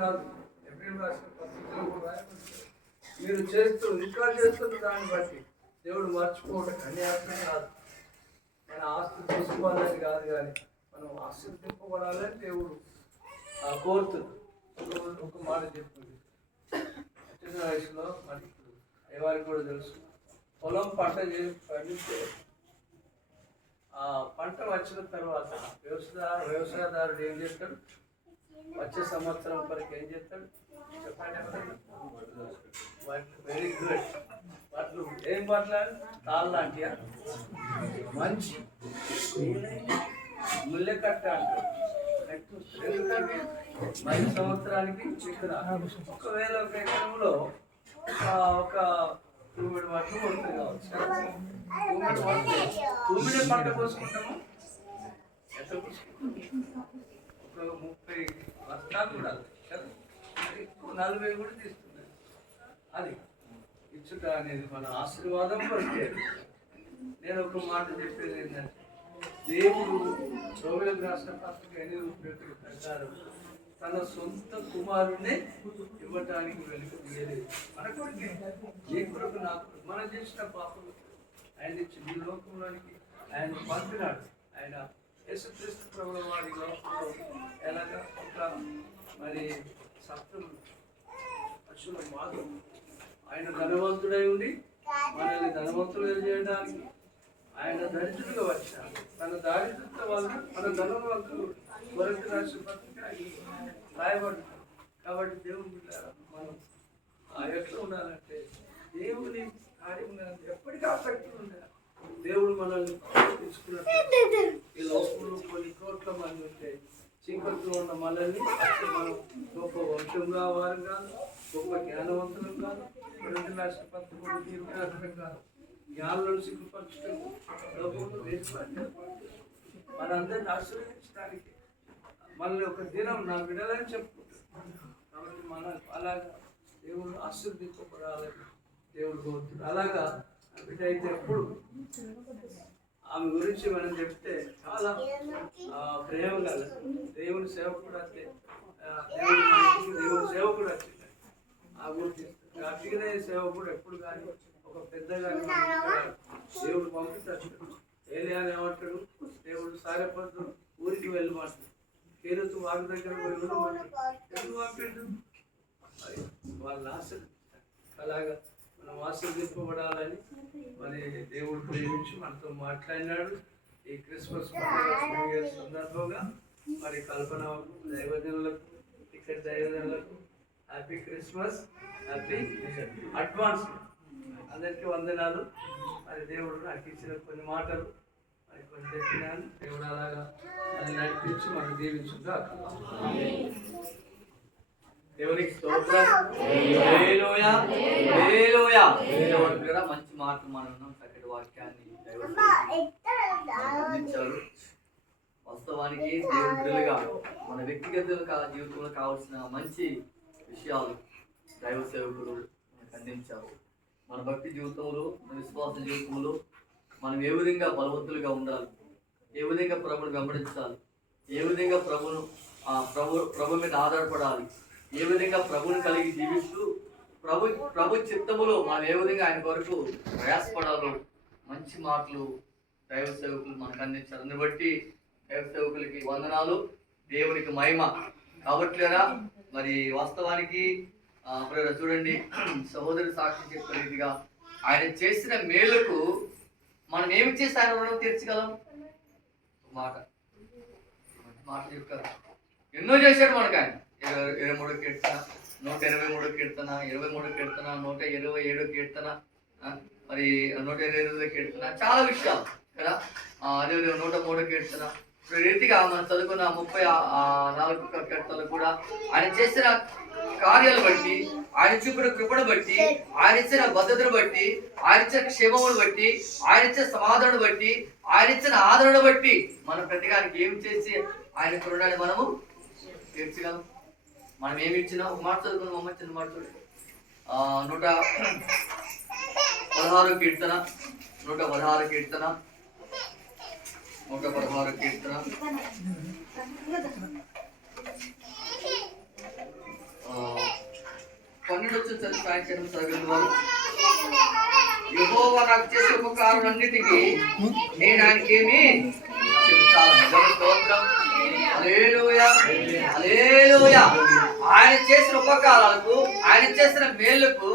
కాదు, ఎబ్రిల్ రాసిన పత్రికలో కూడా రాయబడుతుంది. మీరు ఇంకా చేస్తున్న దాన్ని బట్టి దేవుడు మర్చిపోవడం అన్యాసం కాదు. మన ఆస్తి చూసుకోవాలని కాదు, కానీ మనం ఆశీర్వదింపబడాలని దేవుడు కోరుతుంది. ఒక మాట చెప్తుంది, చిన్న వయసులో మరి ఇప్పుడు ఎవరికి కూడా తెలుసు, పొలం పంట పండిస్తే ఆ పంట వచ్చిన తర్వాత వ్యవసాయదారుడు ఏం చేస్తాడు? వచ్చే సంవత్సరం వరకు ఏం చేస్తాడు చెప్పండి. Very good. వాటిలో ఏం మాట్లాడు? తాళ్ళంటియా, మంచి ముల్లె కట్ట అంటారు. ఎందుకంటే 10 సంవత్సరానికి చిక్కున ఒకవేళ ఒక ఎకరంలో ఒక 2 వడ్లు పడుతుంది కావచ్చు. 2 వడ్లు 9 పంట కోసుకుంటాము. ఎంత కోసుకుంటాం? ఒక 30 బస్తాలు కూడా కదా, 40 కూడా తీస్తుంది. అది ఇచ్చుట అనేది మన ఆశీర్వాదం కొరికే. నేను ఒక మాట చెప్పేది ఏంటంటే, దేవుడు రోమిలకు రాసిన పత్రిక 8 ప్రకారం తన సొంత కుమారుణ్ణి ఇవ్వటానికి వెలుగులేదు. మన కొడుకే, ఏ కొరకు నా కొరకు, మనం చేసిన పాపలు ఆయన ఇచ్చి ఈ లోకంలోనికి ఆయన పంపినాడు. ఆయన యేసుక్రీస్తు ప్రభువు వారి లోకంలో ఎలాగ ఒక మరి సత్యం పశువుల మార్గం. ఆయన ధనవంతుడై ఉండి మనల్ని ధనవంతులు చేయడానికి ఆయన దరిద్రులుగా వచ్చాడు. తన దారిద్రత వల్ల మన ధనవంతులు కొరకు రాసిన పత్రిక రాయబడ్డారు. కాబట్టి దేవుని మనం ఎట్లా ఉండాలంటే, దేవుని కార్యం ఎప్పటికీ ఆసక్తి ఉండాలి. దేవుడు మనల్ని తీసుకున్నట్టు ఈ లోకంలో కొన్ని కోట్ల మంది ఉంటే చీకట్లో ఉన్న మనల్ని మనం గొప్ప వంశంగా వారు కాదు, గొప్ప జ్ఞానవంతులు కాదు, రాష్ట్ర పత్రికలు దీర్ఘార్థం కాదు, జ్ఞానులను సిగ్గుపరచడం లోకంలో వేసుకోవాలి. మనందరిని ఆశీర్వదించడానికి మనల్ని ఒక దినం నా విడాలని చెప్పుకుంటాం. కాబట్టి మన అలాగా దేవుడు ఆశీర్వదించబడాలని దేవుడు కోరుతుంది. అలాగా బిడ్డ అయితే ఎప్పుడు ఆమె గురించి మనం చెప్తే చాలా ప్రేమ కల దేవుని సేవకుడు అంటే దేవుని సేవకుడు వచ్చింది. ఆ గురించి అట్టిగానే సేవకుడు ఎప్పుడు కానీ ఒక పెద్దగా దేవుడు పంపిస్తాడు. ఏలియా అని ఏమంటాడు? దేవుడు సారెపద్దు ఊరికి వెళ్ళమంటాడు. కేరుతు వారి దగ్గర వెళ్ళమంటాడు. ఎందుకు పంపిండు? వాళ్ళని ఆశీర్వదించాడు. అలాగా మనం ఆశీర్వదింపబడాలని మరి దేవుడు ప్రేమించి మనతో మాట్లాడినాడు. ఈ క్రిస్మస్ పండుగ సందర్భంగా మరి కల్పన దైవజనులకు, ఇక్కడ దైవజనులకు హ్యాపీ క్రిస్మస్, హ్యాపీ అడ్వాన్స్. అందరికీ వందనాలు. మరి దేవుడు నాకు ఇచ్చిన కొన్ని మాటలు మరి కొన్ని చెప్పినాను. దేవుడు అలాగా అది నడిపించి మనం దీవించుగా. దేవునికి స్తోత్రం. హల్లెలూయా, హల్లెలూయా. కూడా మంచి మాట మనం చక్కటి వాక్యాన్ని అందించారు. వాస్తవానికి దేవుని బిడ్డలుగా మన వ్యక్తిగత జీవితంలో కావాల్సిన మంచి విషయాలు దైవ సేవకుడు మనకు అందించారు. మన భక్తి జీవితంలో, మన విశ్వాస జీవితంలో మనం ఏ విధంగా బలవంతులుగా ఉండాలి, ఏ విధంగా ప్రభుని వెంబడించాలి, ఏ విధంగా ప్రభు మీద ఆధారపడాలి, ఏ విధంగా ప్రభుని కలిగి జీవిస్తూ ప్రభు చిత్తములో మనం ఏ విధంగా ఆయన కొరకు ప్రయాసపడాలో మంచి మాటలు దైవ సేవకులు మనకు అందించారు. అందుని బట్టి దైవ సేవకులకి వందనాలు, దేవునికి మహిమ. కాబట్లేరా మరి వాస్తవానికి చూడండి, సహోదరి సాక్షి చెప్పే రీతిగా ఆయన చేసిన మేలుకు మనం ఏమి చేసి ఆయన రుణం తీర్చగలం? మాట చెప్తారు. ఎన్నో చేశాడు మనకు ఆయన. 23 కీర్తన, 123 కీర్తన, 23 కీర్తన, 127 కీర్తన, మరి 128 కీర్తన, చాలా విషయాలు కదా. అదే 103 కీర్తన. రీతిగా మనం చదువుకున్న 34 కీర్తనలు కూడా ఆయన చేసిన కార్యాలు బట్టి, ఆయన చూపిన కృపను బట్టి, ఆయన ఇచ్చిన భద్రతను బట్టి, ఆయన ఇచ్చిన క్షేమమును బట్టి, ఆయన ఇచ్చిన సమాధానం బట్టి, ఆయన ఇచ్చిన ఆదరణ బట్టి మనం ప్రతిగానికి ఏమి చేసి ఆయన రుణాన్ని మనము తీర్చగలం. మనం ఏమి ఇచ్చినా ఒక మాట చదువుకున్నాం. అమ్మ చిన్న మాట చూడండి. 116 కీర్తన, 116 కీర్తన, 116 కీర్తన, యెహోవా నాకు చేసే ఉపకారాలన్నిటికీ నేను ఆయనకేమి చెల్లించాలి. స్తోత్రం. హల్లెలూయా, హల్లెలూయా. ఆయన చేసిన ఉపకారాలకు, ఆయన చేసిన మేలుకు,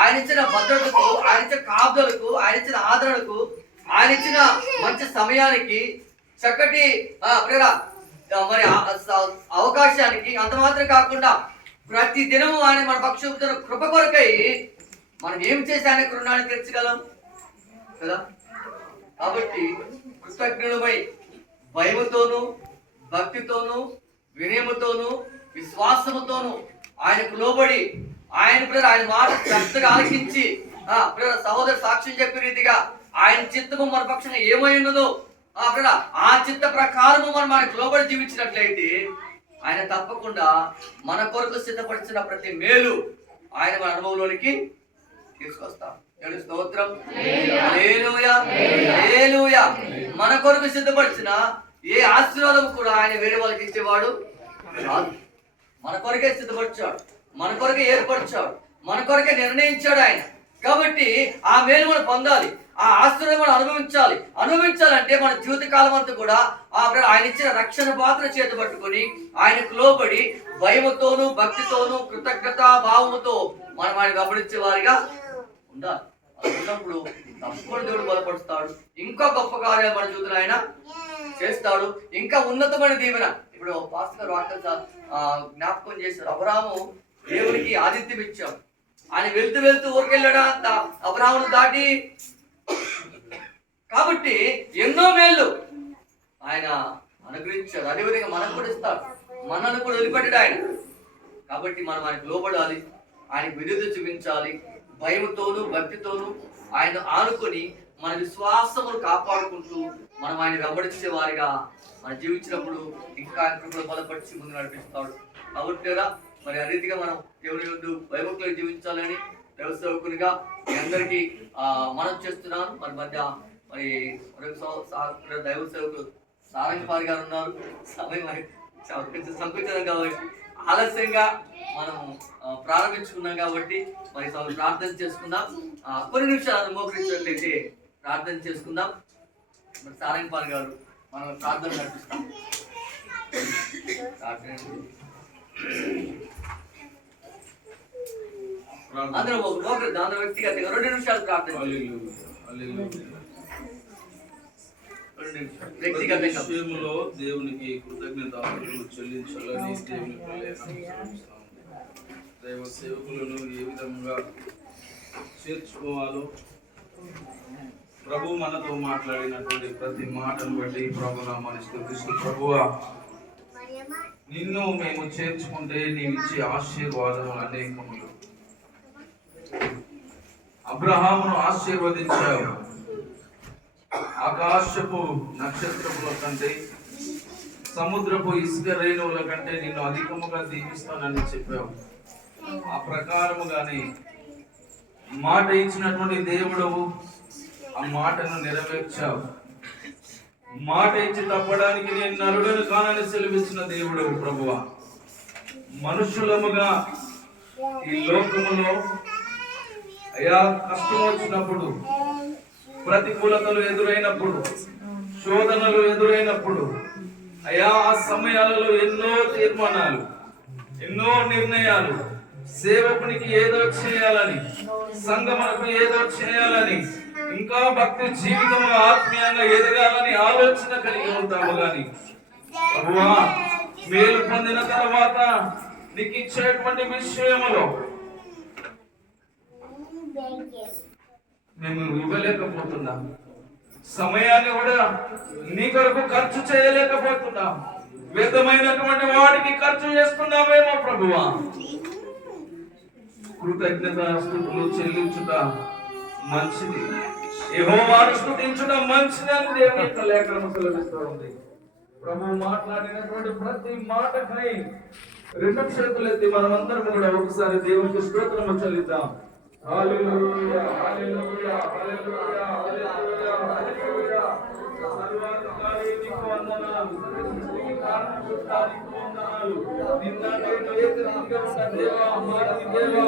ఆయన ఇచ్చిన భద్రతకు, ఆయన ఇచ్చిన కాపుదలకు, ఆయన ఇచ్చిన ఆదరణకు, ఆయన ఇచ్చిన మంచి సమయానికి, చక్కటి మరి అవకాశానికి, అంత మాత్రం కాకుండా ప్రతి దినము ఆయన మన పక్షుల కృప కొరకై మనం ఏం చేసి ఆయన రుణాన్ని తీర్చగలం కదా. కాబట్టి కృతజ్ఞులమై భయముతోనూ, భక్తితోనూ, వినయముతోనూ, విశ్వాసముతోనూ ఆయనకు లోబడి ఆయన మాట శ్రద్ధగా ఆలకించి సహోదరు సాక్ష్యం చెప్పే రీతిగా ఆయన చిత్తము మన పక్షంగా ఏమై ఉన్నదో ఆ చిత్త ప్రకారము మనం ఆయనకు లోబడి జీవించినట్లయితే ఆయన తప్పకుండా మన కొరకు సిద్ధపరిచిన ప్రతి మేలు ఆయన మన అనుభవంలోనికి తీసుకొస్తాం. స్తోత్రం. హల్లెలూయా, హల్లెలూయా. మన కొరకు సిద్ధపరిచిన ఏ ఆశీర్వాదం కూడా ఆయన వేరే వాళ్ళకి ఇచ్చేవాడు కాదు. మన కొరకే సిద్ధపరిచాడు, మన కొరకే ఏర్పరిచాడు, మన కొరకే నిర్ణయించాడు ఆయన. కాబట్టి ఆ మేలు మనం పొందాలి, ఆ ఆశీర్వాదం మనం అనుభవించాలంటే మన జీవితకాలం అంతా కూడా ఆయన ఇచ్చిన రక్షణ పాత్ర చేత పట్టుకొని ఆయనకు లోబడి భయముతోనూ, భక్తితోనూ, కృతజ్ఞత భావముతో మనం ఆయన గమనించే వారిగా ఉండాలి. ఉన్నప్పుడు తప్పకుండా దేవుడు బలపరుస్తాడు. ఇంకా గొప్ప కార్యాలు మన జీవితంలో ఆయన చేస్తాడు. ఇంకా ఉన్నతమైన దీవెన. ఇప్పుడు పాస్టర్ గారు వాక్యం జ్ఞాపకం చేశారు. అబ్రాహాము దేవునికి ఆతిథ్యం ఇచ్చాడు. ఆయన వెళ్తూ ఊరికెళ్ళాడా అబ్రాహామును దాటి. కాబట్టి ఎన్నో మేళ్ళు ఆయన అనుగ్రహించాడు. అదేవిధంగా మనకు కూడా ఇస్తాడు, మనల్ని కూడా వదిలిపెట్టాడు ఆయన. కాబట్టి మనం ఆయనకు లోబడాలి, ఆయనకు విధేయత చూపించాలి. భయముతోనూ, భక్తితోనూ ఆయన ఆనుకొని మన విశ్వాసమును కాపాడుకుంటూ మనం ఆయన వెంబడించే వారిగా మనం జీవించినప్పుడు ఇంకా ఆయన కృపలో బలపరిచి ముందు నడిపిస్తాడు. కాబట్టి మరి ఆ రీతిగా మనం దేవుని యందు భయభక్తులు జీవించాలని దైవ సేవకునిగా మీ అందరికీ మనం చేస్తున్నాను. మరి మధ్య మరి దైవ సేవకులు సారంగపారి గారు ఉన్నారు. సమయం సంకుచితం కాబట్టి ఆలస్యంగా మనం ప్రారంభించుకున్నాం కాబట్టి మరి ప్రార్థన చేసుకుందాం. కొన్ని నిమిషాలు మోకరించినట్లయితే ప్రార్థన చేసుకుందాం. మరి సారంగపారి గారు మనం ప్రార్థన నడిపిస్తాం. అందరూ అందరూ వ్యక్తిగతంగా 2 నిమిషాలు ప్రార్థన. విషయంలో దేవునికి కృతజ్ఞతలు చెల్లించాలని దేవుని దైవ సేవకులను ఏ విధంగా చేర్చుకోవాలో ప్రభు మనతో మాట్లాడినటువంటి ప్రతి మాటను బట్టి ప్రభు నామాన్ని స్తుతిస్తూ, ప్రభువా నిన్ను మేము చేర్చుకుంటే నీవిచ్చే ఆశీర్వాదములు అనేకములు. అబ్రహామును ఆశీర్వదించావు, ఆకాశపు నక్షత్రముల కంటే, సముద్రపు ఇసుక రేణువుల కంటే నిన్ను అధికముగా దీవిస్తానని చెప్పావు. ఆ ప్రకారముగానే మాట ఇచ్చినటువంటి దేవుడవు ఆ మాటను నెరవేర్చావు. మాట ఇచ్చి తప్పడానికి నేను నరుడను కానని సెలవిస్తున్న దేవుడవు ప్రభువా. మనుషులముగా ఈ లోకములో అయా కష్టం వచ్చినప్పుడు, ప్రతికూలతలు ఎదురైనప్పుడు, శోధనలు ఎదురైనప్పుడు, అయా ఆ సమయాలలో ఎన్నో తీర్మానాలు, ఎన్నో నిర్ణయాలు, సేవకునికి ఏదో చేయాలని, సంఘమునకు ఏదో చేయాలని, ఇంకా భక్తి జీవితంలో ఆత్మీయంగా ఎదగాలని ఆలోచన కలిగి ఉంటాము. గాని ప్రభువా మేలు పొందిన తర్వాత నీకు ఇచ్చేటువంటి విషయములో మేము ఇవ్వలేకపోతున్నాం. సమయాన్ని కూడా నీ కొరకు ఖర్చు చేయలేకపోతున్నాం. వ్యర్థమైనటువంటి వాటికి ఖర్చు చేస్తున్నామేమో ప్రభువా. కృతజ్ఞతాస్తుతులు చెల్లించుట మంచిది, యెహోవాను స్తుతించుట మంచిది అని దేవుని యొక్క లేఖనం సెలవిస్తూ ఉంది. ప్రభు మాట్లాడినటువంటి ప్రతి మాటకై 2 చేతులెత్తి మనమందరం కూడా ఒకసారి దేవునికి స్తోత్రము చెల్లిద్దాం. హల్లెలూయా, హల్లెలూయా, హల్లెలూయా, హల్లెలూయా, హల్లెలూయా. సర్వాధికారి నీకు వందనాలు, సృష్టికి కారణభూతానికి వందనాలు. నిన్న నేడు ఏకరీతిగా ఉన్న దేవా, మానవి దేవా.